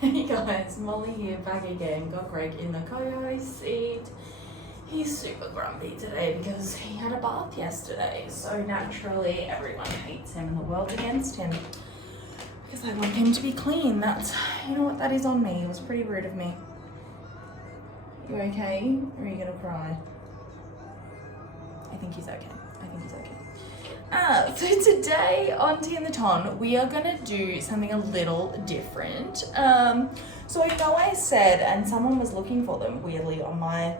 Hey guys, Molly here, back again. Got Greg in the co-host seat. He's super grumpy today because he had a bath yesterday, so naturally everyone hates him and the world against him because I want him to be clean. That's, you know what, that is on me. It was pretty rude of me. You okay? Or are you gonna cry? I think he's okay. So today on Tea in the Ton, we are gonna do something a little different. So I know I said, and someone was looking for them weirdly on my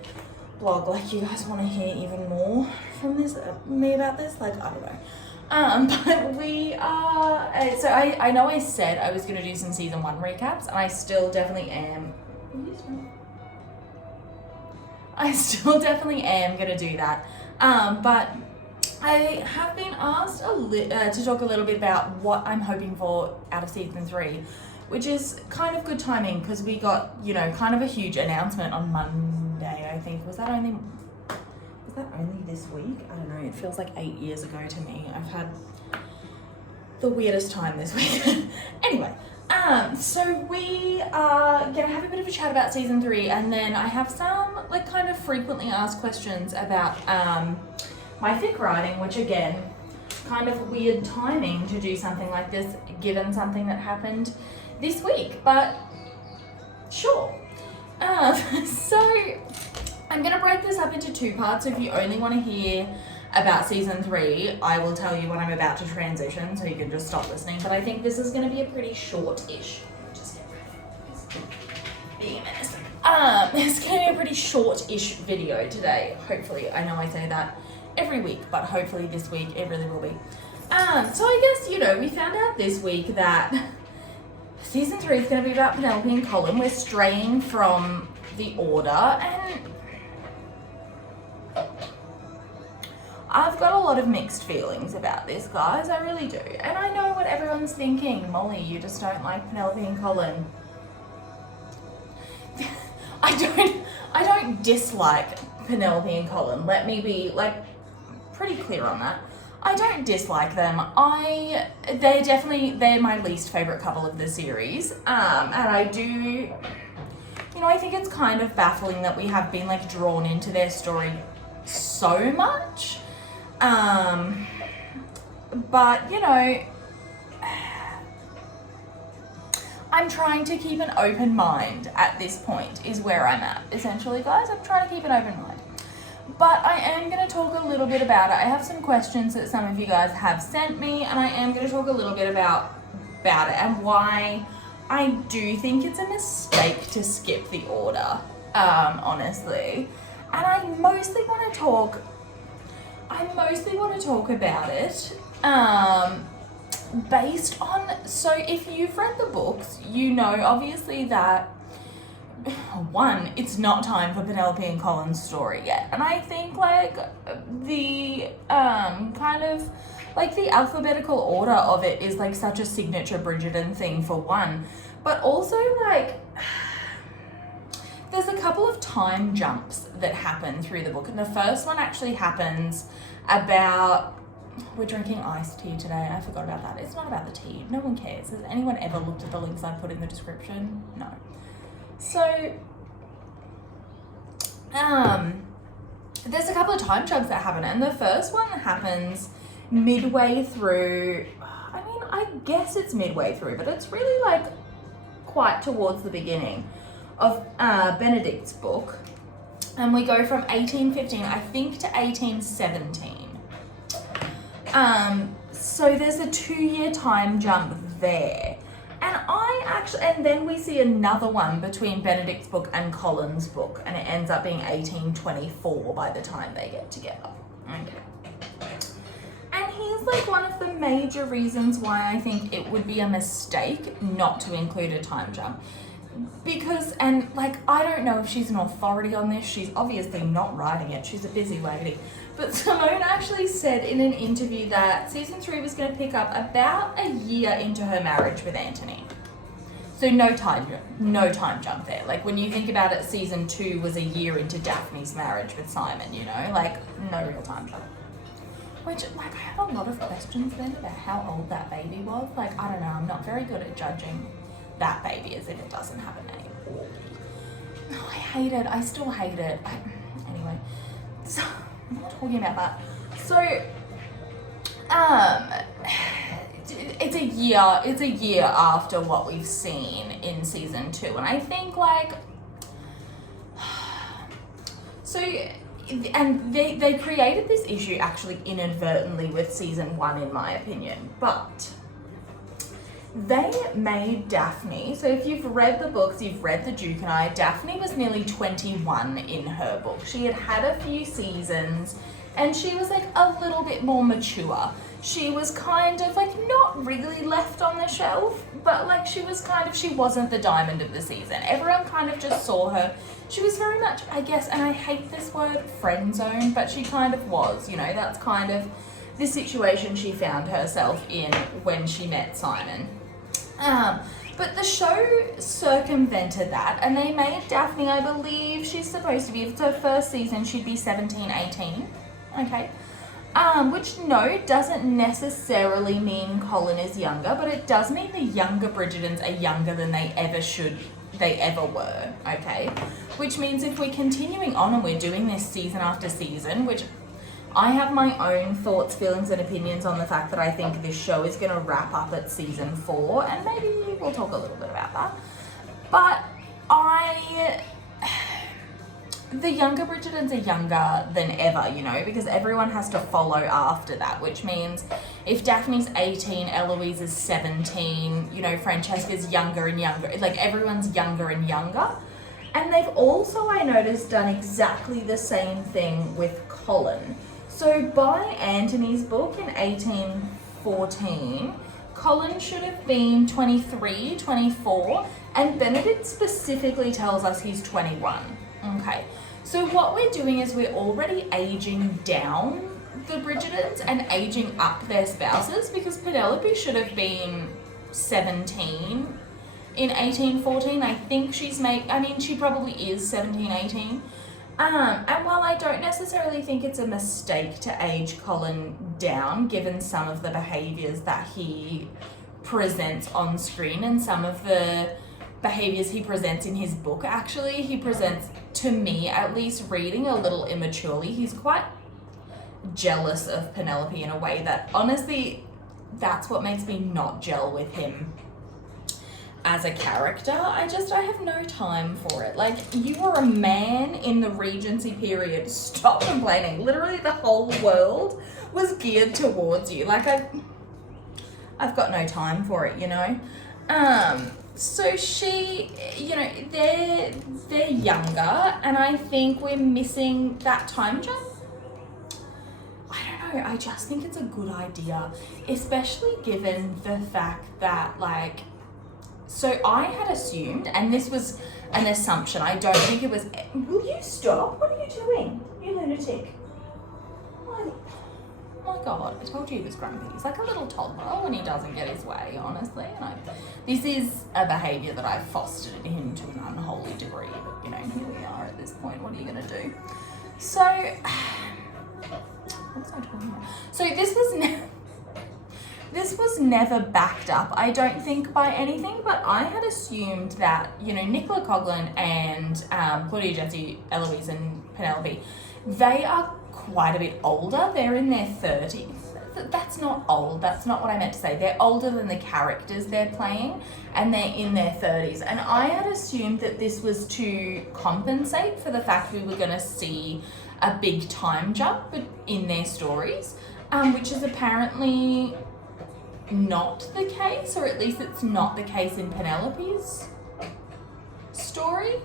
blog, like, you guys want to hear even more from me about this? Like, I don't know. But we are, so I know I said I was gonna do some season 1 recaps, and I still definitely am. I still definitely am gonna do that. But I have been asked to talk a little bit about what I'm hoping for out of season 3, which is kind of good timing because we got, you know, kind of a huge announcement on Monday, I think. Was that only this week? I don't know. It feels like 8 years ago to me. I've had the weirdest time this week. Anyway, so we are gonna have a bit of a chat about season 3, and then I have some like kind of frequently asked questions about my fic writing, which again, kind of weird timing to do something like this given something that happened this week, but sure. So I'm gonna break this up into 2 parts. So if you only want to hear about season 3, I will tell you when I'm about to transition, so you can just stop listening. But I think this is gonna be a pretty short-ish. Just get ready. Being a menace. It's gonna be a pretty short-ish video today. Hopefully, I know I say that every week, but hopefully this week it really will be. So I guess, you know, we found out this week that season 3 is going to be about Penelope and Colin. We're straying from the order, and I've got a lot of mixed feelings about this, guys. I really do. And I know what everyone's thinking. Molly, you just don't like Penelope and Colin. I don't dislike Penelope and Colin. Let me be like pretty clear on that. I don't dislike them. They're my least favorite couple of the series. And I do, you know, I think it's kind of baffling that we have been like drawn into their story so much. But you know, I'm trying to keep an open mind at this point is where I'm at. Essentially, guys, I'm trying to keep an open mind. But I am going to talk a little bit about it. I have some questions that some of you guys have sent me, and I am going to talk a little bit about it and why I do think it's a mistake to skip the order, honestly. And I mostly want to talk about it based on, so if you've read the books, you know obviously that one, it's not time for Penelope and Colin's story yet. And I think like the kind of like the alphabetical order of it is like such a signature Bridgerton thing for one. But also like there's a couple of time jumps that happen through the book. And the first one actually happens about, we're drinking iced tea today. I forgot about that. It's not about the tea. No one cares. Has anyone ever looked at the links I put in the description? No. So, there's a couple of time jumps that happen, and the first one happens midway through. I mean, I guess it's midway through, but it's really like quite towards the beginning of Benedict's book, and we go from 1815, I think, to 1817. So there's a 2-year time jump there. And then we see another one between Benedict's book and Colin's book, and it ends up being 1824 by the time they get together. Okay. And here's like one of the major reasons why I think it would be a mistake not to include a time jump. Because, and like, I don't know if she's an authority on this. She's obviously not writing it. She's a busy lady. But Simone actually said in an interview that season 3 was going to pick up about a year into her marriage with Anthony. So no time jump there. Like when you think about it, season 2 was a year into Daphne's marriage with Simon, you know, like no real time jump. Which, like, I have a lot of questions then about how old that baby was. Like, I don't know, I'm not very good at judging that baby as if it doesn't have a name. Oh, I hate it. I still hate it. Anyway, so I'm not talking about that. So, it's a year after what we've seen in season 2, and I think like, so, and they created this issue actually inadvertently with season 1 in my opinion, but they made Daphne, so if you've read the books, you've read The Duke and I, Daphne was nearly 21 in her book. She had had a few seasons and she was like a little bit more mature. She was kind of like not really left on the shelf, but like she wasn't the diamond of the season. Everyone kind of just saw her. She was very much, I guess, and I hate this word, friend zone, but she kind of was, you know, that's kind of the situation she found herself in when she met Simon. But the show circumvented that and they made Daphne, I believe she's supposed to be, if it's her first season, she'd be 17, 18. Okay. Which no, doesn't necessarily mean Colin is younger, but it does mean the younger Bridgertons are younger than they ever were, okay? Which means if we're continuing on and we're doing this season after season, which I have my own thoughts, feelings, and opinions on the fact that I think this show is going to wrap up at season 4, and maybe we'll talk a little bit about that. But the younger Bridgertons are younger than ever, you know, because everyone has to follow after that, which means if Daphne's 18, Eloise is 17, you know, Francesca's younger and younger, like everyone's younger and younger. And they've also, I noticed, done exactly the same thing with Colin. So by Anthony's book in 1814, Colin should have been 23, 24, and Benedict specifically tells us he's 21. Okay, so what we're doing is we're already aging down the Bridgertons and aging up their spouses, because Penelope should have been 17 in 1814. I think she probably is 17, 18. And while I don't necessarily think it's a mistake to age Colin down, given some of the behaviours that he presents on screen and some of the behaviours he presents in his book, actually, he presents, to me at least, reading a little immaturely. He's quite jealous of Penelope in a way that, honestly, that's what makes me not gel with him as a character. I have no time for it. Like, you were a man in the Regency period. Stop complaining. Literally the whole world was geared towards you. Like, I've got no time for it, you know? So she, you know, they're younger, and I think we're missing that time jump. I don't know, I just think it's a good idea, especially given the fact that, like, so I had assumed, and this was an assumption, I don't think it was, will you stop? What are you doing, you lunatic? Oh my God, I told you he was grumpy. He's like a little toddler when he doesn't get his way, honestly. And this is a behaviour that I've fostered in him to an unholy degree, but, you know, here we are at this point. What are you going to do? So, what was I talking about? So this was never backed up, I don't think, by anything, but I had assumed that, you know, Nicola Coughlan and Claudia Jessie, Eloise and Penelope, they are quite a bit older. They're in their 30s. That's not old. That's not what I meant to say. They're older than the characters they're playing, and they're in their 30s. And I had assumed that this was to compensate for the fact we were going to see a big time jump in their stories, which is apparently not the case, or at least it's not the case in Penelope's story.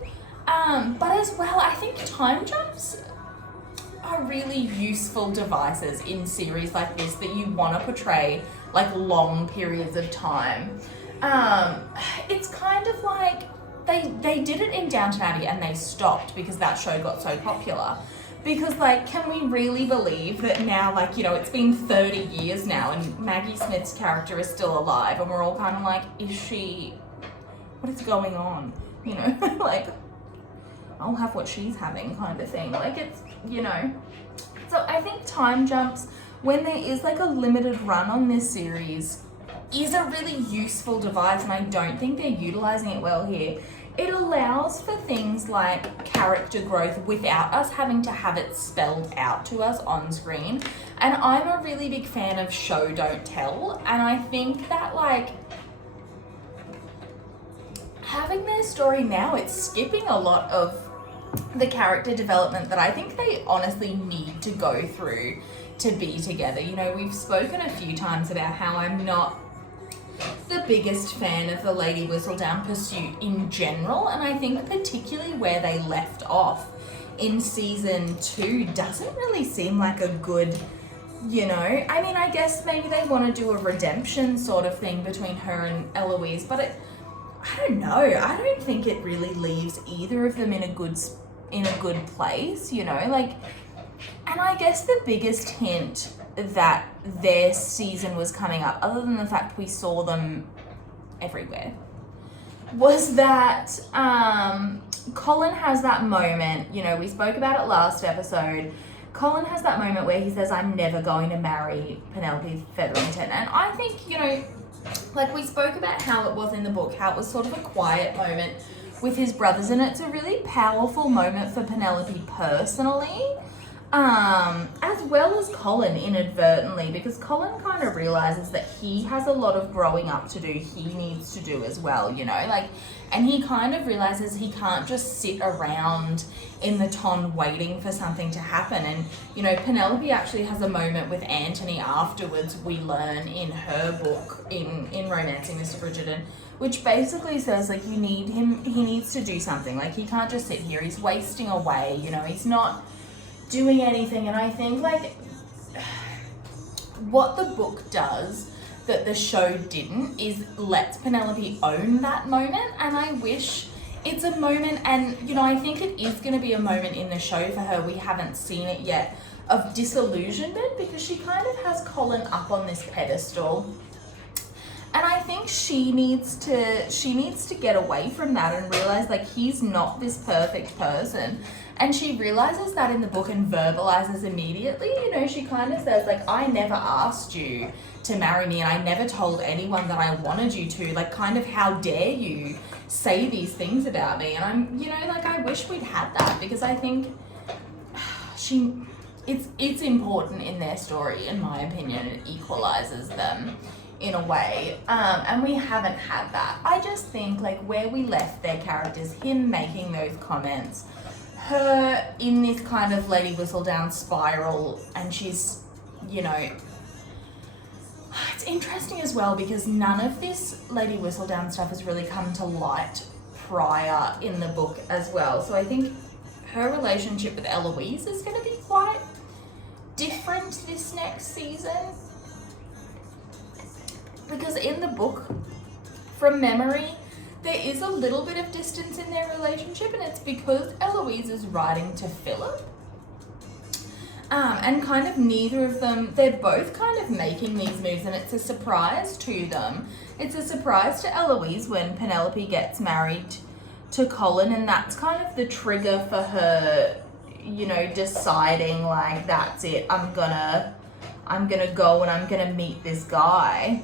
But as well, I think time jumps are really useful devices in series like this that you want to portray like long periods of time. It's kind of like they did it in Downton Abbey and they stopped because that show got so popular. Because, like, can we really believe that now, like, you know, it's been 30 years now and Maggie Smith's character is still alive, and we're all kind of like, what is going on? You know, like, I'll have what she's having kind of thing. Like, it's, you know. So I think time jumps, when there is like a limited run on this series, is a really useful device, and I don't think they're utilizing it well here. It allows for things like character growth without us having to have it spelled out to us on screen. And I'm a really big fan of show, don't tell. And I think that, like, having their story now, it's skipping a lot of the character development that I think they honestly need to go through to be together. You know, we've spoken a few times about how I'm not the biggest fan of the Lady Whistledown pursuit in general, and I think particularly where they left off in season 2 doesn't really seem like a good, you know, I mean, I guess maybe they want to do a redemption sort of thing between her and Eloise, but I don't know, I don't think it really leaves either of them in a good place, you know, like. And I guess the biggest hint that their season was coming up, other than the fact we saw them everywhere, was that Colin has that moment, you know, we spoke about it last episode. Colin has that moment where he says, I'm never going to marry Penelope Featherington. And I think, you know, like we spoke about how it was in the book, how it was sort of a quiet moment with his brothers, and it's a really powerful moment for Penelope personally. As well as Colin inadvertently, because Colin kind of realizes that he has a lot of growing up to do, he needs to do as well, you know, like, and he kind of realizes he can't just sit around in the ton waiting for something to happen. And, you know, Penelope actually has a moment with Anthony afterwards, we learn in her book, in Romancing Mr. Bridgerton, which basically says, like, he needs to do something, like, he can't just sit here, he's wasting away, you know, he's not doing anything. And I think, like, what the book does that the show didn't is lets Penelope own that moment, and I wish it's a moment, and, you know, I think it is going to be a moment in the show for her, we haven't seen it yet, of disillusionment, because she kind of has Colin up on this pedestal. And I think she needs to get away from that and realize, like, he's not this perfect person. And she realizes that in the book and verbalizes immediately. You know, she kind of says, like, I never asked you to marry me, and I never told anyone that I wanted you to. Like, kind of, how dare you say these things about me? And I'm, you know, like, I wish we'd had that, because I think it's important in their story, in my opinion. It equalizes them in a way, and we haven't had that. I just think, like, where we left their characters, him making those comments, her in this kind of Lady Whistledown spiral, and she's, you know, it's interesting as well because none of this Lady Whistledown stuff has really come to light prior in the book as well. So I think her relationship with Eloise is going to be quite different this next season. Because in the book, from memory, there is a little bit of distance in their relationship, and it's because Eloise is writing to Philip. And kind of neither of them, they're both kind of making these moves, and it's a surprise to them. It's a surprise to Eloise when Penelope gets married to Colin, and that's kind of the trigger for her, you know, deciding, like, that's it, I'm gonna go and I'm gonna meet this guy.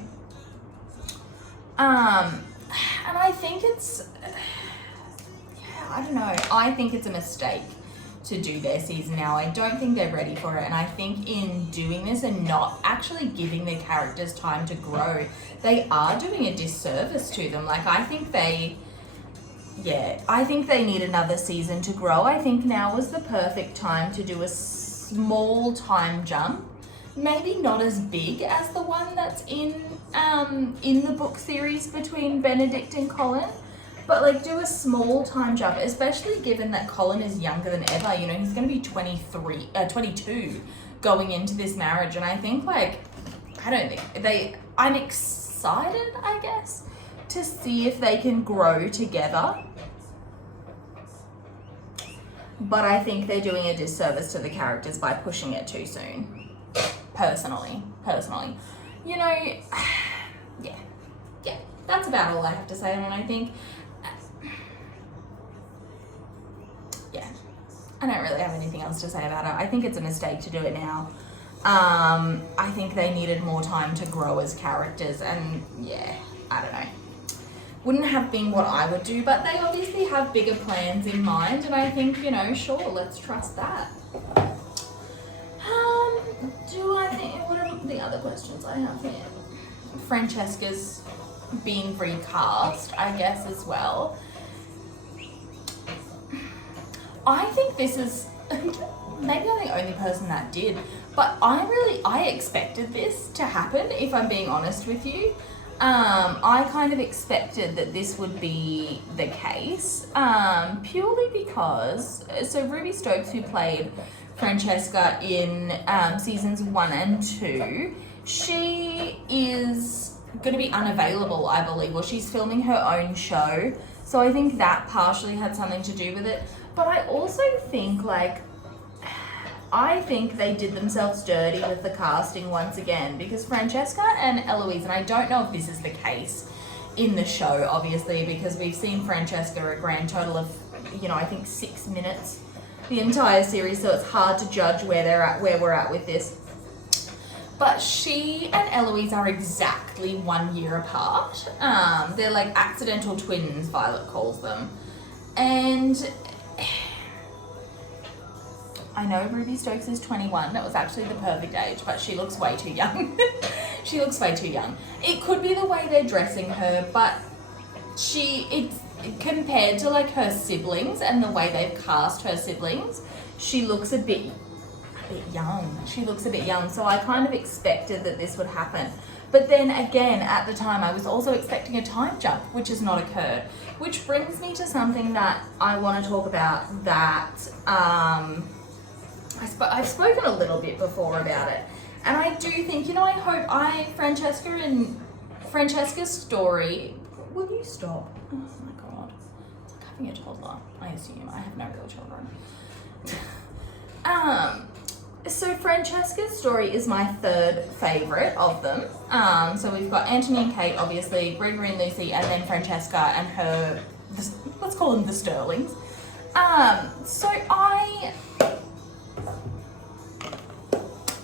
And I think it's, I don't know, I think it's a mistake to do their season now. I don't think they're ready for it, and I think in doing this and not actually giving their characters time to grow, they are doing a disservice to them. Like, I think they need another season to grow. I think now is the perfect time to do a small time jump. Maybe not as big as the one that's in the book series between Benedict and Colin, but, like, do a small time jump, especially given that Colin is younger than ever. You know, he's going to be 22 going into this marriage, and I think, like, I'm excited, I guess, to see if they can grow together. But I think they're doing a disservice to the characters by pushing it too soon. Personally. You know, yeah, that's about all I have to say on it, I think. I don't really have anything else to say about it. I think it's a mistake to do it now. I think they needed more time to grow as characters, and yeah, I don't know. Wouldn't have been what I would do, but they obviously have bigger plans in mind, and I think, you know, sure, let's trust that. What are the other questions I have here? Francesca's being recast, I guess, as well. I think this is, maybe I'm the only person that did, but I expected this to happen, if I'm being honest with you. I kind of expected that this would be the case, purely because, so Ruby Stokes, who played Francesca in seasons 1 and 2, she is going to be unavailable, I believe, or she's filming her own show, so I think that partially had something to do with it. But I also think, like, I think they did themselves dirty with the casting once again, because Francesca and Eloise, and I don't know if this is the case in the show, obviously, because we've seen Francesca a grand total of, you know, I think 6 minutes the entire series, so it's hard to judge where we're at with this. But she and Eloise are exactly 1 year apart. They're like accidental twins, Violet calls them. And I know Ruby Stokes is 21. That was actually the perfect age, but she looks way too young. She looks way too young. It could be the way they're dressing her, but it's compared to like her siblings and the way they've cast her siblings, she looks a bit young. She looks a bit young, so I kind of expected that this would happen. But then again, at the time, I was also expecting a time jump, which has not occurred. Which brings me to something that I want to talk about that I've spoken a little bit before about it. And I do think, you know, I hope Francesca's story, will you stop? Oh my God. It's like having a toddler, I assume. I have no real children. So Francesca's story is my third favourite of them. So we've got Anthony and Kate, obviously, Gregory and Lucy, and then Francesca and her, let's call them the Sterlings.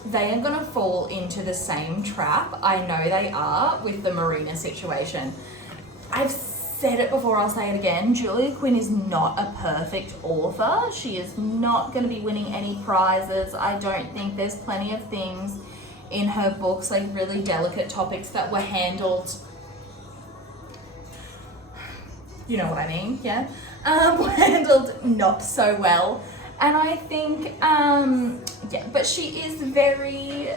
They are going to fall into the same trap. I know they are with the Marina situation. I've said it before, I'll say it again. Julia Quinn is not a perfect author. She is not going to be winning any prizes. I don't think there's plenty of things in her books, like really delicate topics that were handled, you know what I mean, yeah? Were handled not so well. And I think, yeah, but she is very,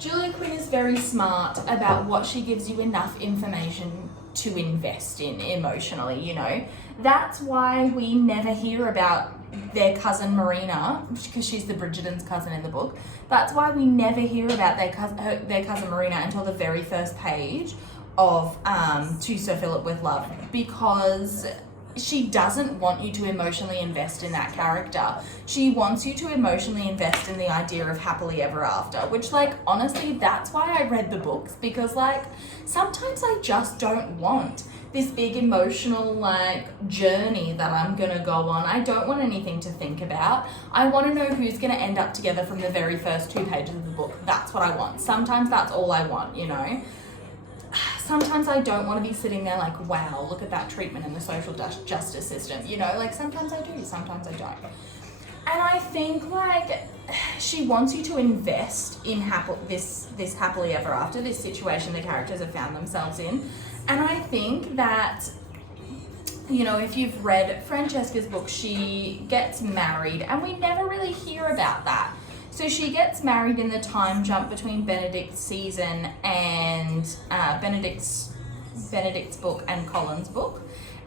Julia Quinn is very smart about what she gives you enough information to invest in emotionally, you know. That's why we never hear about their cousin Marina, because she's the Bridgerton's cousin in the book. That's why we never hear about their cousin Marina until the very first page of To Sir Philip with Love, because she doesn't want you to emotionally invest in that character. She wants you to emotionally invest in the idea of happily ever after, which, like, honestly, that's why I read the books, because, like, sometimes I just don't want this big emotional, like, journey that I'm gonna go on. I don't want anything to think about. I want to know who's gonna end up together from the very first 2 pages of the book. That's what I want. Sometimes that's all I want, you know? Sometimes I don't want to be sitting there like, wow, look at that treatment in the social justice system. You know, like, sometimes I do, sometimes I don't. And I think, like, she wants you to invest in this happily ever after, this situation the characters have found themselves in. And I think that, you know, if you've read Francesca's book, she gets married, and we never really hear about that. So she gets married in the time jump between Benedict's season and Benedict's book and Colin's book.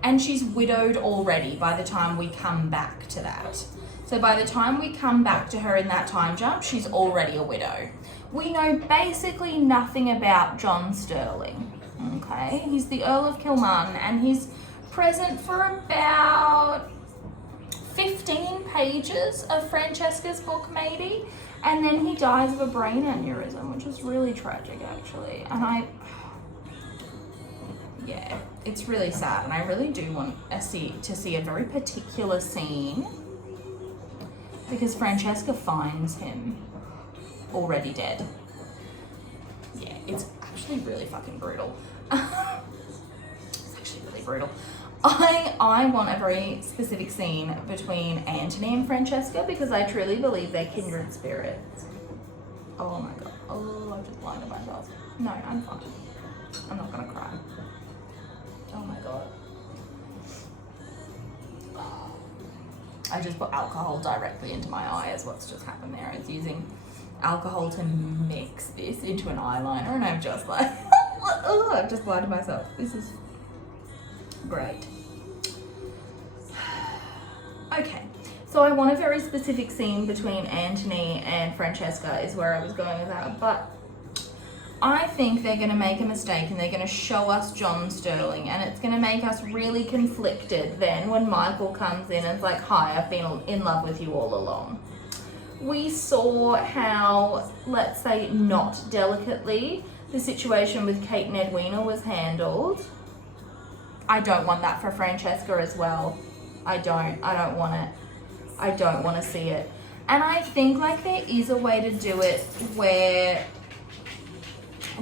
And she's widowed already by the time we come back to that. So by the time we come back to her in that time jump, she's already a widow. We know basically nothing about John Sterling, okay? He's the Earl of Kilmartin, and he's present for about 15 pages of Francesca's book, maybe, and then he dies of a brain aneurysm, which is really tragic, actually. And yeah, it's really sad, and I really do want to see a very particular scene because Francesca finds him already dead. Yeah, it's actually really fucking brutal. It's actually really brutal. I want a very specific scene between Anthony and Francesca because I truly believe they're kindred spirits. Oh my god. Oh, I've just blinded myself. No, I'm fine. I'm not gonna cry. Oh my god. I just put alcohol directly into my eye is what's just happened there. It's using alcohol to mix this into an eyeliner and I'm just like, oh, I've just blinded myself. This is great. Okay, so I want a very specific scene between Anthony and Francesca is where I was going with that, but I think they're going to make a mistake and they're going to show us John Sterling and it's going to make us really conflicted then when Michael comes in and it's like, hi, I've been in love with you all along. We saw how, let's say, not delicately, the situation with Kate and Edwina was handled. I don't want that for Francesca as well. I don't want it. I don't want to see it. And I think like there is a way to do it where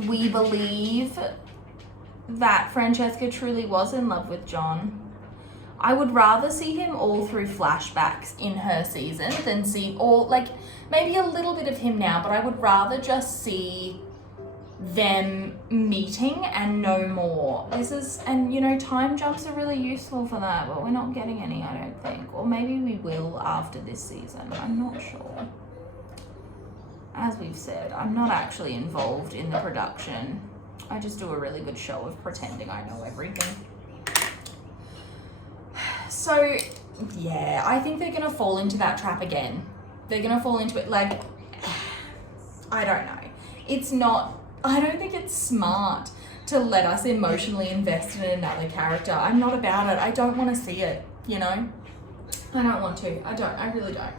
we believe that Francesca truly was in love with John. I would rather see him all through flashbacks in her season than see all, like, maybe a little bit of him now, but I would rather just see them meeting and no more. And you know, time jumps are really useful for that, but we're not getting any, I don't think. Or maybe we will after this season. I'm not sure. As we've said, I'm not actually involved in the production. I just do a really good show of pretending I know everything. So, yeah, I think they're going to fall into that trap again. They're going to fall into it, like, I don't know. I don't think it's smart to let us emotionally invest in another character. I'm not about it. I don't want to see it, you know? I don't want to. I really don't.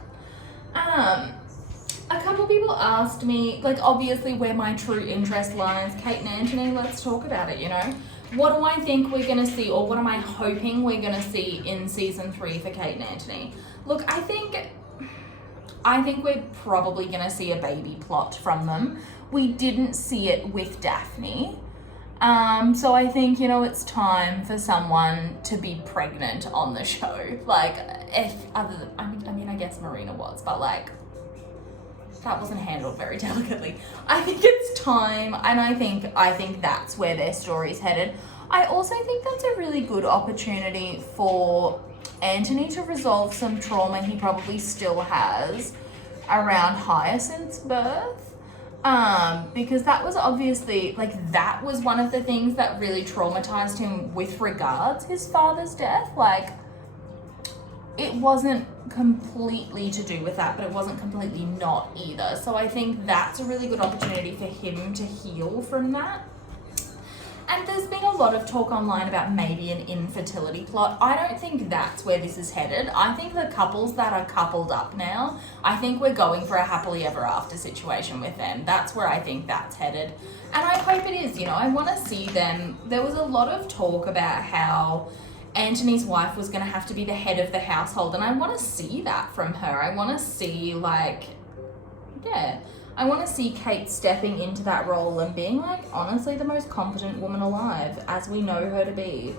A couple people asked me, like, obviously where my true interest lies, Kate and Anthony, let's talk about it, you know? What do I think we're going to see, or what am I hoping we're going to see in season 3 for Kate and Anthony? Look, I think we're probably going to see a baby plot from them. We didn't see it with Daphne. So I think, you know, it's time for someone to be pregnant on the show. Like, I guess Marina was, but like, that wasn't handled very delicately. I think it's time, and I think that's where their story's headed. I also think that's a really good opportunity for Anthony to resolve some trauma he probably still has around Hyacinth's birth. Because that was obviously, like, that was one of the things that really traumatized him with regards his father's death. Like, it wasn't completely to do with that, but it wasn't completely not either. So I think that's a really good opportunity for him to heal from that. And there's been a lot of talk online about maybe an infertility plot. I don't think that's where this is headed. I think the couples that are coupled up now, I think we're going for a happily ever after situation with them. That's where I think that's headed. And I hope it is, you know, I want to see them. There was a lot of talk about how Anthony's wife was going to have to be the head of the household, and I want to see that from her. I want to see, like, yeah, I want to see Kate stepping into that role and being, like, honestly the most competent woman alive, as we know her to be.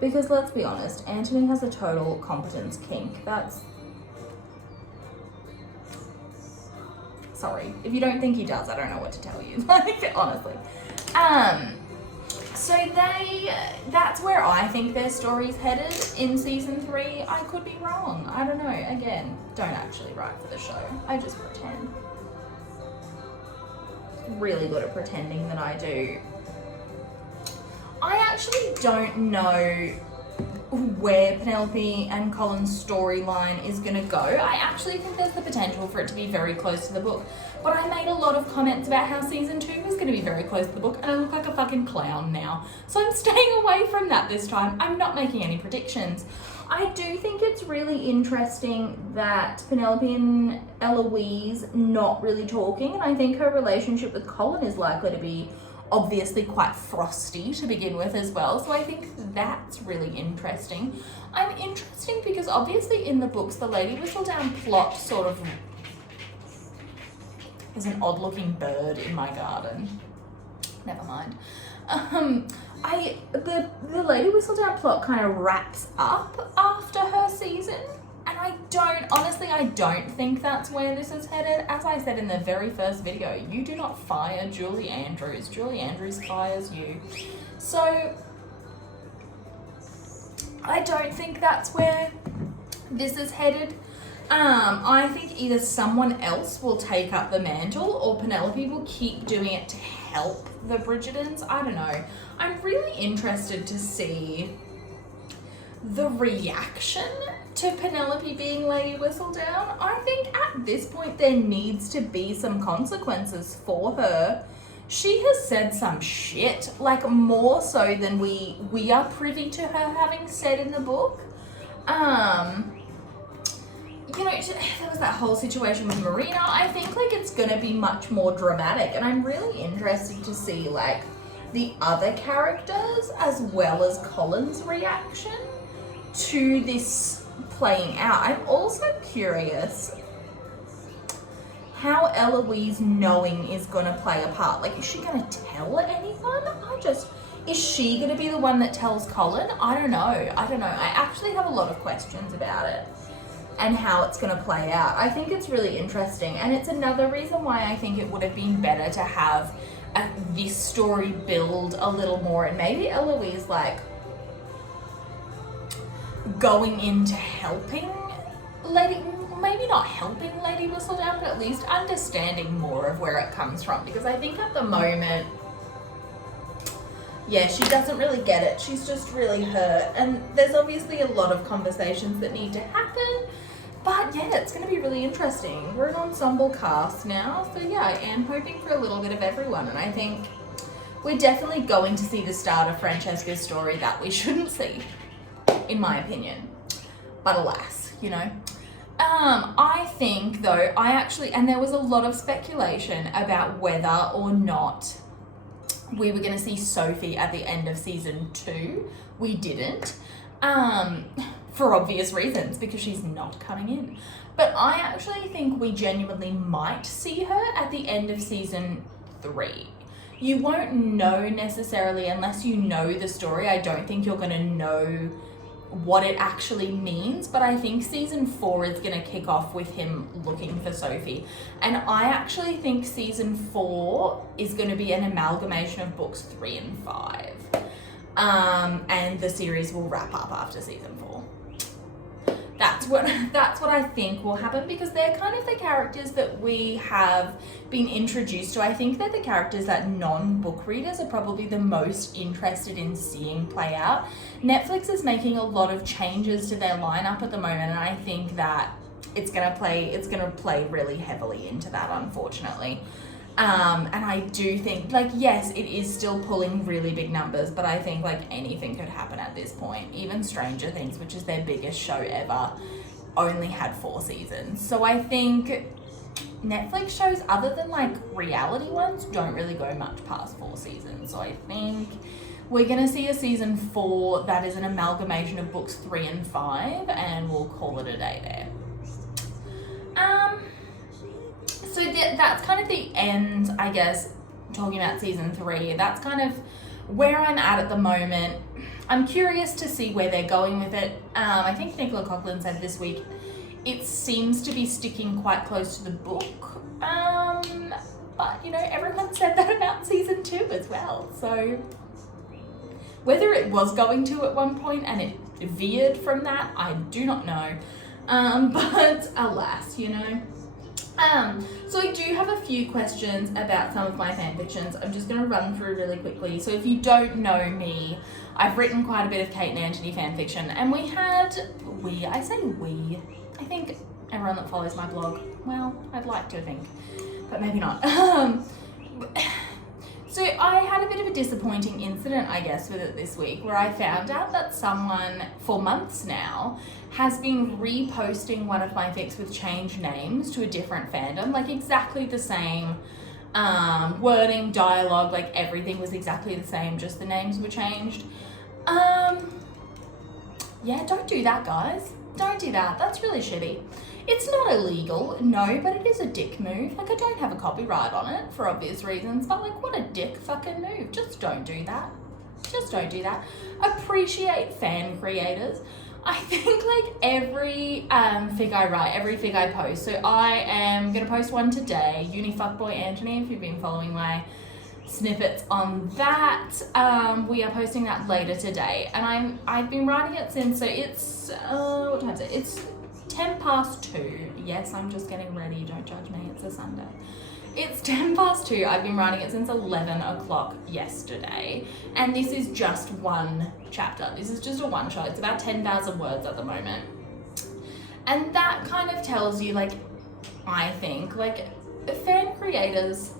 Because let's be honest, Anthony has a total competence kink. That's... Sorry. If you don't think he does, I don't know what to tell you. Like, honestly. So that's where I think their story's headed in season 3. I could be wrong. I don't know. Again, don't actually write for the show. I just pretend. Really good at pretending that I do. I actually don't know where Penelope and Colin's storyline is going to go. I actually think there's the potential for it to be very close to the book. But I made a lot of comments about how season 2 was going to be very close to the book, and I look like a fucking clown now. So I'm staying away from that this time. I'm not making any predictions. I do think it's really interesting that Penelope and Eloise not really talking, and I think her relationship with Colin is likely to be obviously quite frosty to begin with as well. So I think that's really interesting. I'm interested because obviously in the books, the Lady Whistledown plot sort of... There's an odd looking bird in my garden. Never mind. The Lady Whistledown plot kind of wraps up after her season. And I don't think that's where this is headed. As I said in the very first video, you do not fire Julie Andrews. Julie Andrews fires you. So I don't think that's where this is headed. I think either someone else will take up the mantle or Penelope will keep doing it to help the Bridgertons. I don't know. I'm really interested to see the reaction to Penelope being Lady Whistledown. I think at this point there needs to be some consequences for her. She has said some shit, like more so than we are privy to her having said in the book. You know, there was that whole situation with Marina. I think like it's gonna be much more dramatic, and I'm really interested to see like the other characters as well as Colin's reaction to this playing out. I'm also curious how Eloise knowing is gonna play a part. Like, is she gonna tell anyone? Is she gonna be the one that tells Colin? I don't know. I actually have a lot of questions about it and how it's gonna play out. I think it's really interesting, and it's another reason why I think it would have been better to have this story build a little more, and maybe Eloise like going into helping maybe not helping Lady Whistledown, but at least understanding more of where it comes from, because I think at the moment, yeah, she doesn't really get it. She's just really hurt, and there's obviously a lot of conversations that need to happen. But yeah, it's going to be really interesting. We're an ensemble cast now, so yeah, I am hoping for a little bit of everyone, and I think we're definitely going to see the start of Francesca's story that we shouldn't see, in my opinion. But alas, you know. I think though, and there was a lot of speculation about whether or not we were going to see Sophie at the end of season 2. We didn't. For obvious reasons, because she's not coming in. But I actually think we genuinely might see her at the end of season 3. You won't know necessarily unless you know the story. I don't think you're going to know what it actually means, but I think season 4 is going to kick off with him looking for Sophie. And I actually think season 4 is going to be an amalgamation of books 3 and 5. And the series will wrap up after season 4. That's what I think will happen, because they're kind of the characters that we have been introduced to. I think they're the characters that non-book readers are probably the most interested in seeing play out. Netflix is making a lot of changes to their lineup at the moment, and I think that it's gonna play really heavily into that, unfortunately. And I do think, like, yes, it is still pulling really big numbers, but I think, like, anything could happen at this point. Even Stranger Things, which is their biggest show ever, only had 4 seasons. So I think Netflix shows, other than, like, reality ones, don't really go much past 4 seasons. So I think we're going to see a season 4 that is an amalgamation of books 3 and 5, and we'll call it a day there. So that's kind of the end, I guess, talking about season 3. That's kind of where I'm at the moment. I'm curious to see where they're going with it. I think Nicola Coughlan said this week it seems to be sticking quite close to the book. But, you know, everyone said that about season 2 as well. So whether it was going to at one point and it veered from that, I do not know. But alas, you know. So I do have a few questions about some of my fanfictions. I'm just going to run through really quickly. So if you don't know me, I've written quite a bit of Kate and Anthony fanfiction, and I think everyone that follows my blog, well, I'd like to think, but maybe not. So I had a bit of a disappointing incident, I guess, with it this week, where I found out that someone, for months now, has been reposting one of my fics with changed names to a different fandom, like exactly the same Wording, dialogue, like everything was exactly the same, just the names were changed. Yeah, don't do that, guys. Don't do that. That's really shitty. It's not illegal, no, but it is a dick move. Like, I don't have a copyright on it for obvious reasons, but like, what a dick fucking move. Just don't do that. Just don't do that. Appreciate fan creators. I think like every fic I write, every fic I post, so I am going to post one today, Uni Fuckboy Anthony, if you've been following my snippets on that. We are posting that later today, and I've been writing it since, so it's, what time is it? It's 2:10. Yes, I'm just getting ready, don't judge me, it's a Sunday. It's 2:10. I've been writing it since 11 o'clock yesterday, and this is just one chapter. This is just a one shot. It's about 10,000 words at the moment. And that kind of tells you, like, I think, like, fan creators,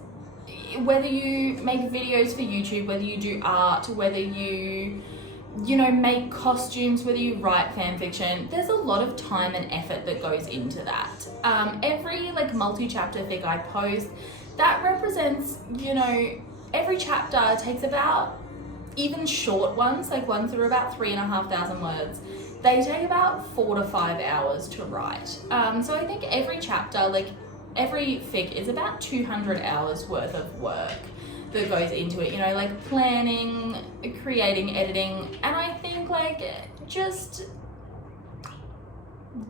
whether you make videos for YouTube, whether you do art, whether you know, make costumes, whether you write fan fiction, there's a lot of time and effort that goes into that. Every like multi-chapter fic I post, that represents, you know, every chapter takes about, even short ones, like ones that are about 3,500 words, they take about 4 to 5 hours to write. So I think every chapter, like every fic is about 200 hours worth of work that goes into it, you know, like planning, creating, editing, and I think like just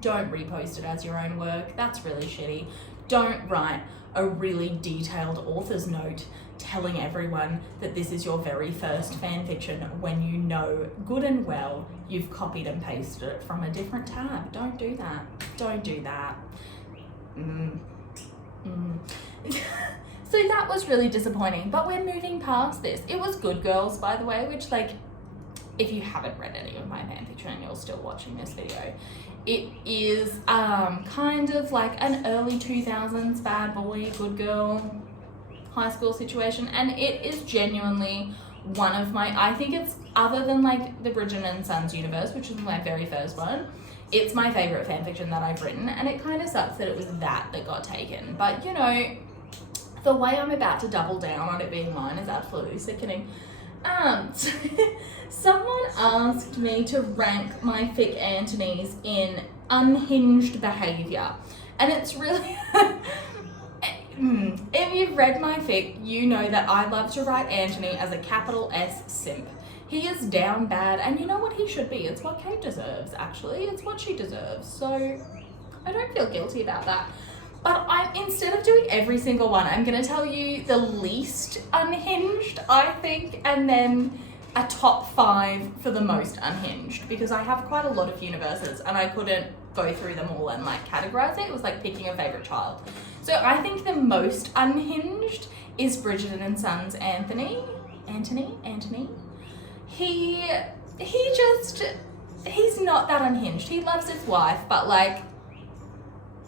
don't repost it as your own work. That's really shitty. Don't write a really detailed author's note telling everyone that this is your very first fan fiction when you know good and well you've copied and pasted it from a different tab. Don't do that. Don't do that. So that was really disappointing, but we're moving past this. It was Good Girls, by the way, which, like, if you haven't read any of my fanfiction and you're still watching this video, it is kind of like an early 2000s bad boy, good girl, high school situation, and it is genuinely one of my, I think it's, other than like the Bridgerton and Sons universe, which was my very first one, it's my favourite fanfiction that I've written, and it kind of sucks that it was that got taken, but you know, the way I'm about to double down on it being mine is absolutely sickening. So someone asked me to rank my fic Antonies in unhinged behaviour, and it's really if you've read my fic, you know that I love to write Antony as a capital S simp. He is down bad, and you know what he should be. It's what Kate deserves, actually. It's what she deserves, so I don't feel guilty about that. But instead of doing every single one, I'm going to tell you the least unhinged, I think, and then a top 5 for the most unhinged, because I have quite a lot of universes and I couldn't go through them all and like categorize it. It was like picking a favorite child. So I think the most unhinged is Bridgerton and Sons Anthony. He's not that unhinged. He loves his wife, but like,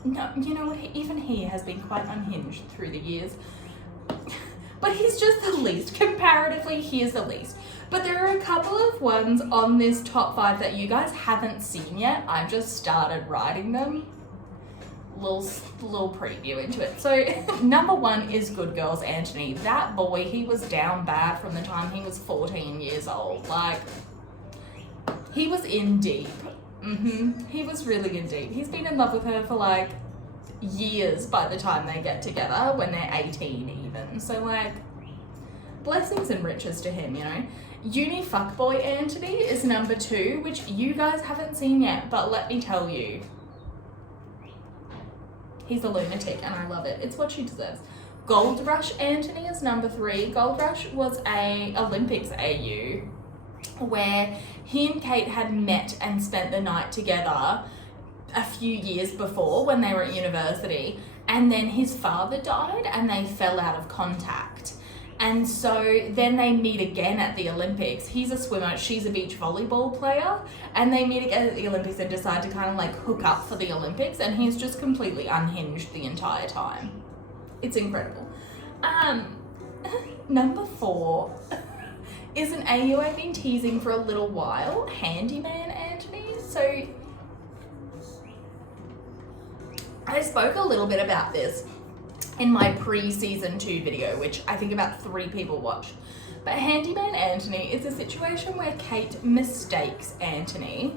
no, you know what, even he has been quite unhinged through the years. But he's just the least. Comparatively, he is the least. But there are a couple of ones on this top 5 that you guys haven't seen yet. I've just started writing them. Little preview into it. So number 1 is Good Girls Anthony. That boy, he was down bad from the time he was 14 years old. Like, he was in deep. He was really in deep. He's been in love with her for like years by the time they get together, when they're 18 even. So like, blessings and riches to him, you know. Uni Fuckboy Anthony is number 2, which you guys haven't seen yet, but let me tell you, he's a lunatic and I love it. It's what she deserves. Gold Rush Anthony is number 3. Gold Rush was a Olympics AU where he and Kate had met and spent the night together a few years before when they were at university, and then his father died and they fell out of contact. And so then they meet again at the Olympics. He's a swimmer, she's a beach volleyball player, and they meet again at the Olympics and decide to kind of like hook up for the Olympics, and he's just completely unhinged the entire time. It's incredible. Number 4 is an AU I've been teasing for a little while, Handyman Anthony. So I spoke a little bit about this in my pre-season 2 video, which I think about 3 people watched. But Handyman Anthony is a situation where Kate mistakes Anthony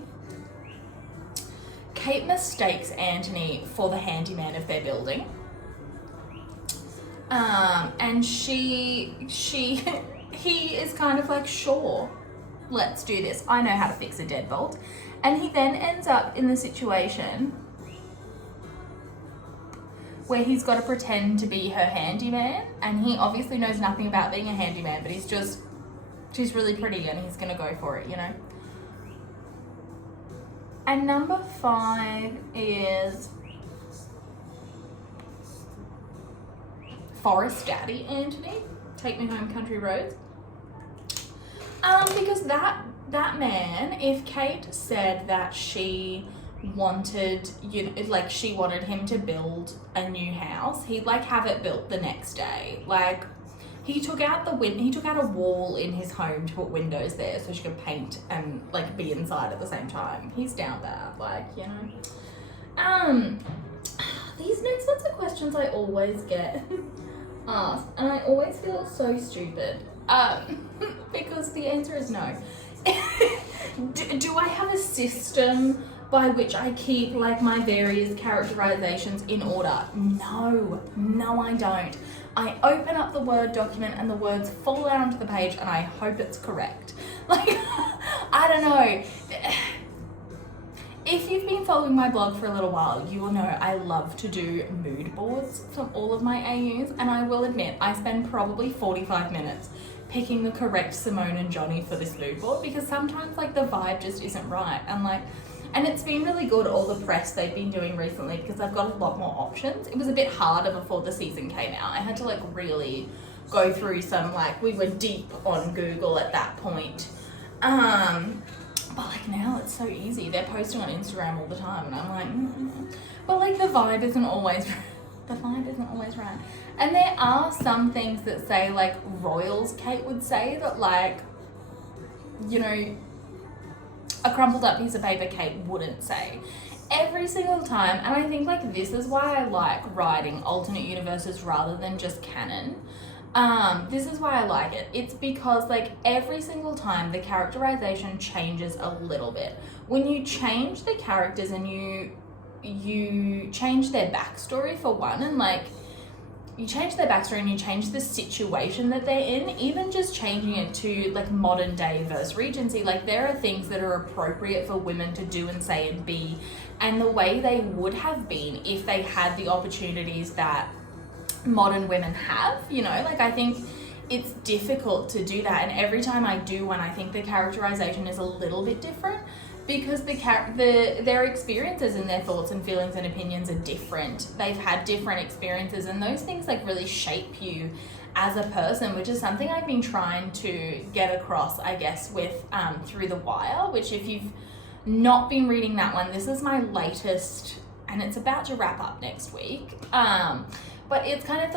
for the handyman of their building. And he is kind of like, sure, let's do this. I know how to fix a deadbolt. And he then ends up in the situation where he's got to pretend to be her handyman, and he obviously knows nothing about being a handyman, but she's really pretty and he's gonna go for it, you know? And number 5 is Forest Daddy Anthony, Take Me Home Country Roads. Because that man, if Kate said that she wanted, she wanted him to build a new house, he'd like have it built the next day. Like, he took out a wall in his home to put windows there so she could paint and like be inside at the same time. He's down bad, like, you know. These next ones are questions I always get asked, and I always feel so stupid. Because the answer is no. Do I have a system by which I keep like my various characterizations in order? No, I don't. I open up the Word document and the words fall out onto the page and I hope it's correct. Like, I don't know. If you've been following my blog for a little while, you will know I love to do mood boards from all of my AUs, and I will admit I spend probably 45 minutes picking the correct Simone and Johnny for this mood board, because sometimes like the vibe just isn't right, and it's been really good, all the press they've been doing recently, because I've got a lot more options. It was a bit harder before the season came out. I had to like really go through some, like, we were deep on Google at that point. But like now it's so easy. They're posting on Instagram all the time and I'm like, But like the vibe isn't always right. And there are some things that say like royals, Kate would say, that like, you know, a crumpled up piece of paper Kate wouldn't say. Every single time, and I think like this is why I like writing alternate universes rather than just canon. This is why I like it. It's because like every single time the characterization changes a little bit. When you change the characters and you change their backstory for one, and like you change their backstory and you change the situation that they're in, even just changing it to like modern day versus Regency, like there are things that are appropriate for women to do and say and be, and the way they would have been if they had the opportunities that modern women have, you know, like I think it's difficult to do that, and every time I do one, I think the characterization is a little bit different because their experiences and their thoughts and feelings and opinions are different. They've had different experiences, and those things like really shape you as a person, which is something I've been trying to get across, I guess, with Through the Wire, which if you've not been reading that one, this is my latest, and it's about to wrap up next week. But it's kind of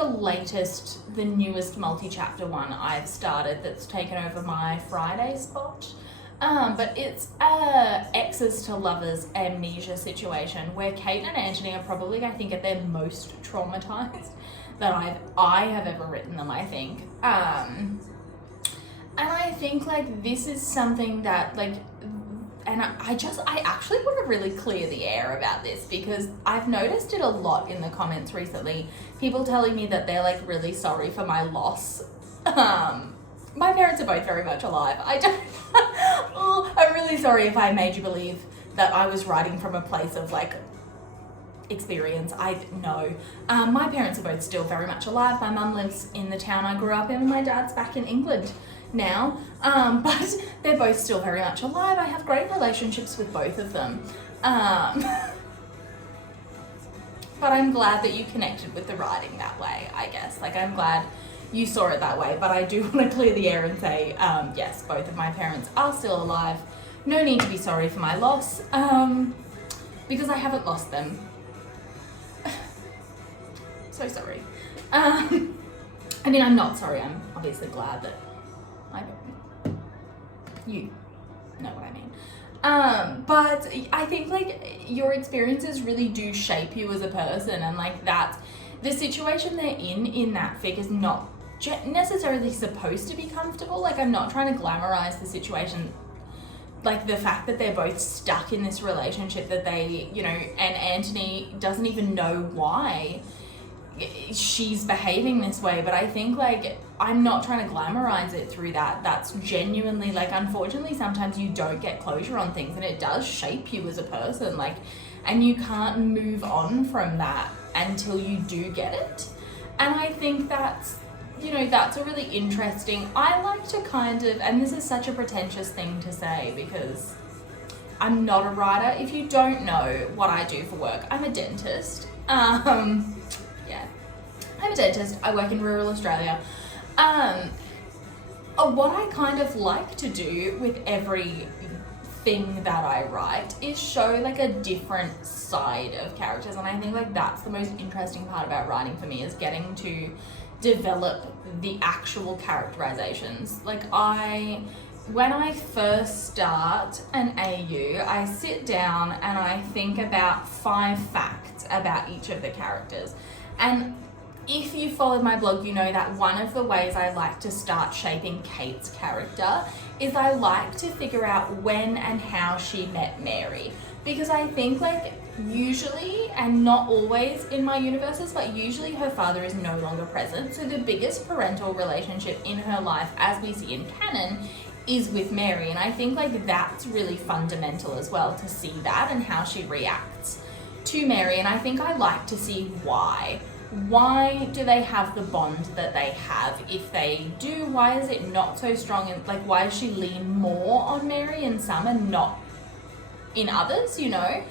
the newest multi-chapter one I've started that's taken over my Friday spot. But it's a exes to lovers amnesia situation where Kate and Anthony are probably, I think, at their most traumatized that I have ever written them, I think. And I think like this is something that like, and I actually want to really clear the air about this because I've noticed it a lot in the comments recently. People telling me that they're like really sorry for my loss. My parents are both very much alive. I'm really sorry if I made you believe that I was writing from a place of like experience. No. My parents are both still very much alive. My mum lives in the town I grew up in and my dad's back in England now, but they're both still very much alive. I have great relationships with both of them, but I'm glad that you connected with the writing that way, I guess. Like, I'm glad you saw it that way, but I do want to clear the air and say, yes, both of my parents are still alive. No need to be sorry for my loss, because I haven't lost them. So sorry. I mean, I'm not sorry. I'm obviously glad that you know what I mean. But I think like your experiences really do shape you as a person, and like the situation they're in that fic is not necessarily supposed to be comfortable. Like, I'm not trying to glamorize the situation, like the fact that they're both stuck in this relationship that they, you know, and Anthony doesn't even know why she's behaving this way. But I think, like, I'm not trying to glamorize it through that. That's genuinely, like, unfortunately sometimes you don't get closure on things, and it does shape you as a person, like, and you can't move on from that until you do get it. And I think that's, you know, that's a really interesting, I like to kind of, and this is such a pretentious thing to say because I'm not a writer. If you don't know what I do for work, I'm a dentist. Yeah, I'm a dentist. I work in rural Australia. What I kind of like to do with every thing that I write is show like a different side of characters, and I think like that's the most interesting part about writing for me, is getting to develop the actual characterizations. Like, when I first start an AU, I sit down and I think about 5 facts about each of the characters. And if you followed my blog, you know that one of the ways I like to start shaping Kate's character is I like to figure out when and how she met Mary. Because I think, like, usually, and not always in my universes, but usually her father is no longer present. So the biggest parental relationship in her life, as we see in canon, is with Mary. And I think, like, that's really fundamental as well, to see that and how she reacts to Mary. And I think I like to see why. Why do they have the bond that they have? If they do, why is it not so strong? And like, why does she lean more on Mary in some and not in others, you know?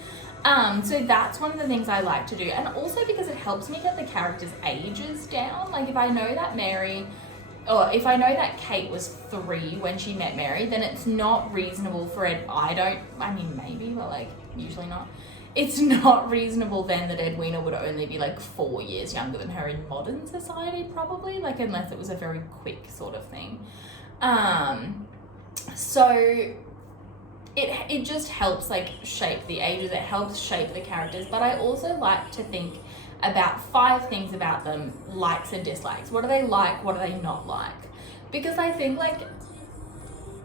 So that's one of the things I like to do. And also because it helps me get the characters' ages down. Like, if I know that Mary, or if I know that Kate was 3 when she met Mary, then it's not reasonable for it. I mean, maybe, but like, usually not. It's not reasonable then that Edwina would only be like 4 years younger than her in modern society, probably, like, unless it was a very quick sort of thing. So it just helps like shape the ages, it helps shape the characters. But I also like to think about 5 things about them, likes and dislikes. What do they like? What do they not like? Because I think, like,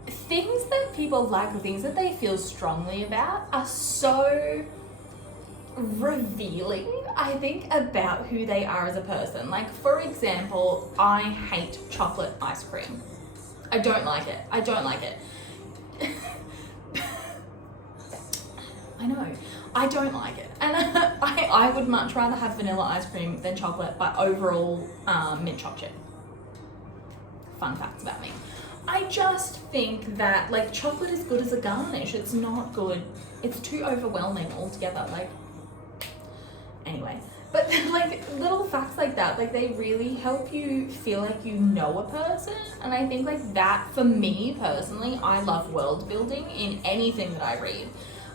things that people like, or things that they feel strongly about, are so revealing, I think, about who they are as a person. Like, for example, I hate chocolate ice cream. I don't like it. I don't like it. I know. I don't like it. And I would much rather have vanilla ice cream than chocolate, but overall, mint chocolate chip. Fun facts about me. I just think that, like, chocolate is good as a garnish. It's not good. It's too overwhelming altogether. Like, anyway. But, like, little facts like that, like, they really help you feel like you know a person. And I think, like, that, for me personally, I love world building in anything that I read.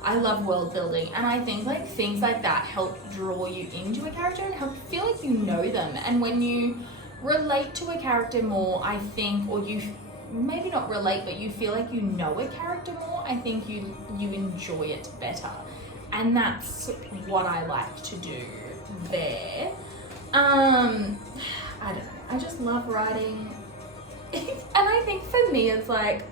I love world building, and I think, like, things like that help draw you into a character and help you feel like you know them. And when you relate to a character more, I think, or you maybe not relate, but you feel like you know a character more, I think you enjoy it better. And that's what I like to do there. I don't know, I just love writing. And I think for me, it's like,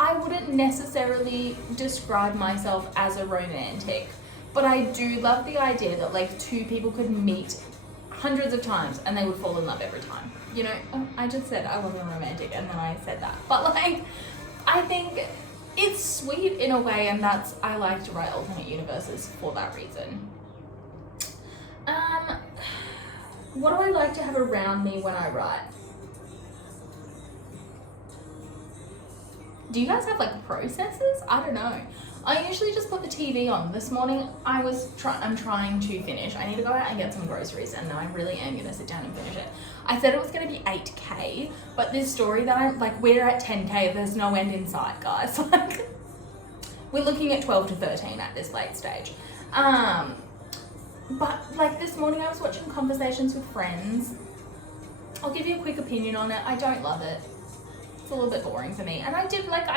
I wouldn't necessarily describe myself as a romantic, but I do love the idea that, like, 2 people could meet hundreds of times and they would fall in love every time. You know, I just said I wasn't romantic and then I said that. But, like, I think it's sweet in a way, and that's, I like to write alternate universes for that reason. What do I like to have around me when I write? Do you guys have, like, processors? I don't know. I usually just put the TV on. This morning I'm trying to finish. I need to go out and get some groceries, and I really am gonna sit down and finish it. I said it was gonna be 8K, but this story that I'm, like, we're at 10K, there's no end in sight, guys. Like, we're looking at 12 to 13 at this late stage. But, like, this morning I was watching Conversations with Friends. I'll give you a quick opinion on it. I don't love it. It's a little bit boring for me. And I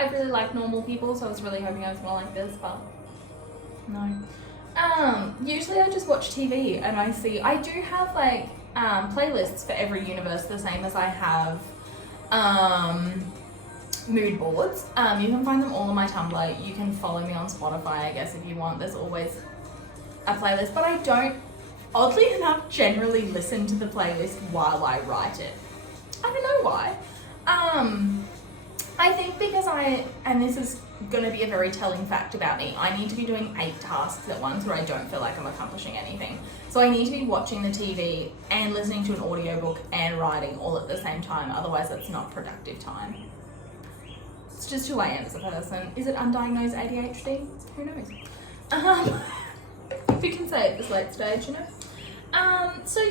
really like Normal People, so I was really hoping I was gonna like this, but no. Usually I just watch TV and I do have, like, playlists for every universe, the same as I have mood boards. You can find them all on my Tumblr. You can follow me on Spotify, I guess, if you want. There's always a playlist, but I don't, oddly enough, generally listen to the playlist while I write it. I don't know why. I think because and this is going to be a very telling fact about me, I need to be doing 8 tasks at once or I don't feel like I'm accomplishing anything. So I need to be watching the TV and listening to an audiobook and writing all at the same time, otherwise that's not productive time. It's just who I am as a person. Is it undiagnosed ADHD? Who knows? If you can say it this late stage, you know? So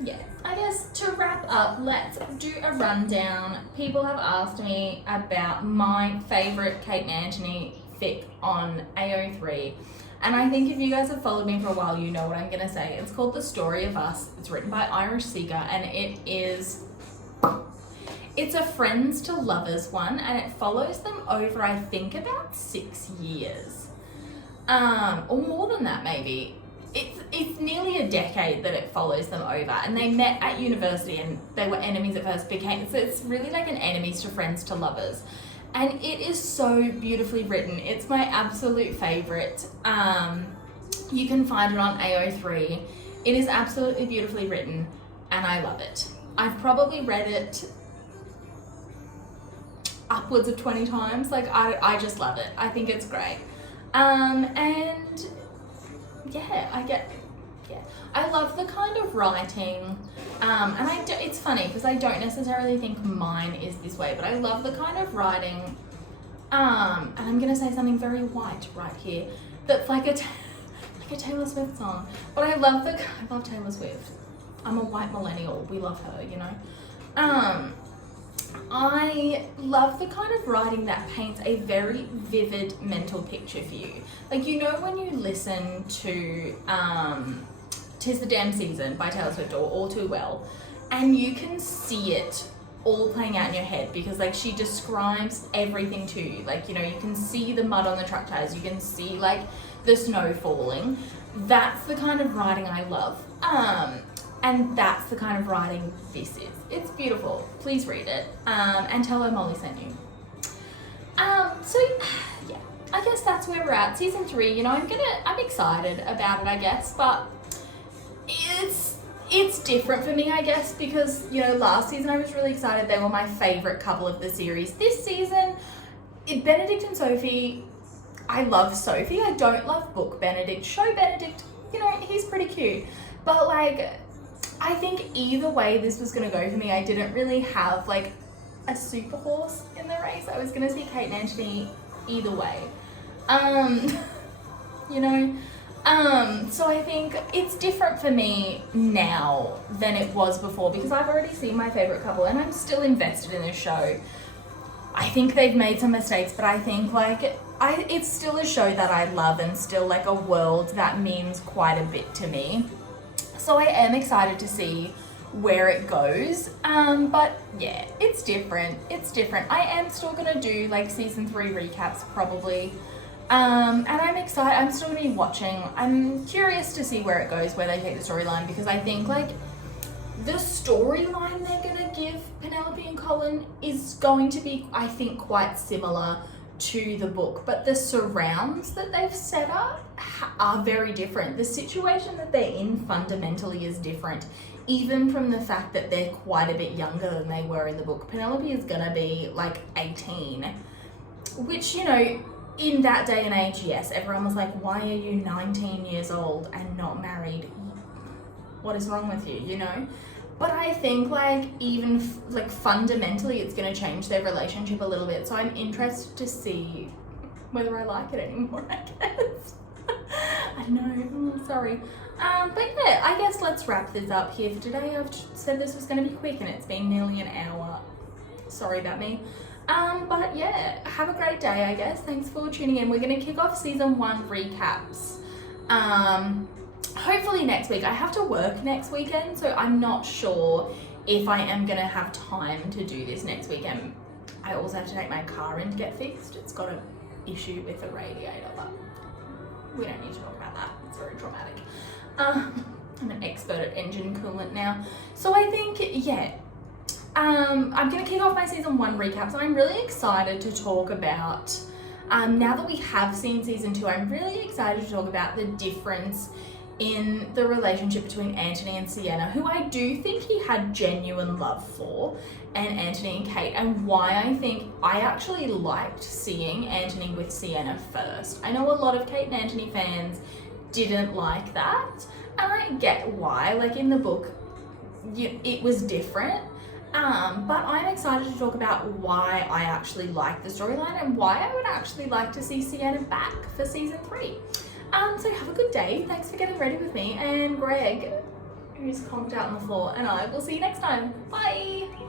yeah, I guess to wrap up, let's do a rundown. People have asked me about my favourite Kate and Anthony fic on AO3. And I think if you guys have followed me for a while, you know what I'm going to say. It's called The Story of Us. It's written by Irish Seeker, and it's a friends to lovers one, and it follows them over, I think, about 6 years. Or more than that, maybe. It's nearly a decade that it follows them over, and they met at university and they were enemies at first, so it's really like an enemies to friends to lovers, and it is so beautifully written. It's my absolute favorite. You can find it on AO3. It is absolutely beautifully written and I love it. I've probably read it upwards of 20 times. Like I just love it. I think it's great. And yeah, I love the kind of writing, and it's funny because I don't necessarily think mine is this way, but I love the kind of writing, and I'm gonna say something very white right here, that's like a Taylor Swift song, but I love Taylor Swift. I'm a white millennial, we love her, you know. I love the kind of writing that paints a very vivid mental picture for you. Like, you know, when you listen to 'Tis the Damn Season by Taylor Swift or All Too Well, and you can see it all playing out in your head because, like, she describes everything to you. Like, you know, you can see the mud on the truck tires, you can see, like, the snow falling. That's the kind of writing I love. And that's the kind of writing this is. It's beautiful. Please read it. And tell her Molly sent you. So yeah, I guess that's where we're at. Season 3, you know, I'm excited about it, I guess, but it's different for me, I guess, because, you know, last season I was really excited. They were my favorite couple of the series. This season, Benedict and Sophie, I love Sophie. I don't love book Benedict. Show Benedict, you know, he's pretty cute. But, like, I think either way this was going to go for me. I didn't really have, like, a super horse in the race. I was going to see Kate and Anthony either way. You know? So I think it's different for me now than it was before because I've already seen my favourite couple and I'm still invested in this show. I think they've made some mistakes, but I think, like, it's still a show that I love and still, like, a world that means quite a bit to me. So I am excited to see where it goes, but yeah, it's different. I am still gonna do, like, season 3 recaps probably, and I'm excited. I'm still gonna be watching. I'm curious to see where it goes, where they take the storyline, because I think, like, the storyline they're gonna give Penelope and Colin is going to be, I think, quite similar to the book, but the surrounds that they've set up are very different. The situation that they're in fundamentally is different, even from the fact that they're quite a bit younger than they were in the book. Penelope is gonna be like 18, which, you know, in that day and age, yes, everyone was like, why are you 19 years old and not married? What is wrong with you, you know? But I think, like, even, like, fundamentally, it's going to change their relationship a little bit. So I'm interested to see whether I like it anymore, I guess. I know, sorry. But yeah, I guess let's wrap this up here for today. I've said this was going to be quick and it's been nearly an hour. Sorry about me. But yeah, have a great day, I guess. Thanks for tuning in. We're going to kick off season 1 recaps. Hopefully next week. I have to work next weekend, so I'm not sure if I am going to have time to do this next weekend. I also have to take my car in to get fixed. It's got an issue with the radiator, but we don't need to talk about that. It's very traumatic. I'm an expert at engine coolant now. So I think, yeah, I'm going to kick off my season 1 recaps, and I'm really excited to talk about, now that we have seen season 2, I'm really excited to talk about the difference in the relationship between Anthony and Sienna, who I do think he had genuine love for, and Anthony and Kate, and why I think I actually liked seeing Anthony with Sienna first. I know a lot of Kate and Anthony fans didn't like that, and I get why. Like, in the book, it was different. But I'm excited to talk about why I actually like the storyline and why I would actually like to see Sienna back for season 3. So have a good day. Thanks for getting ready with me, and Greg, who's conked out on the floor, and I will see you next time. Bye!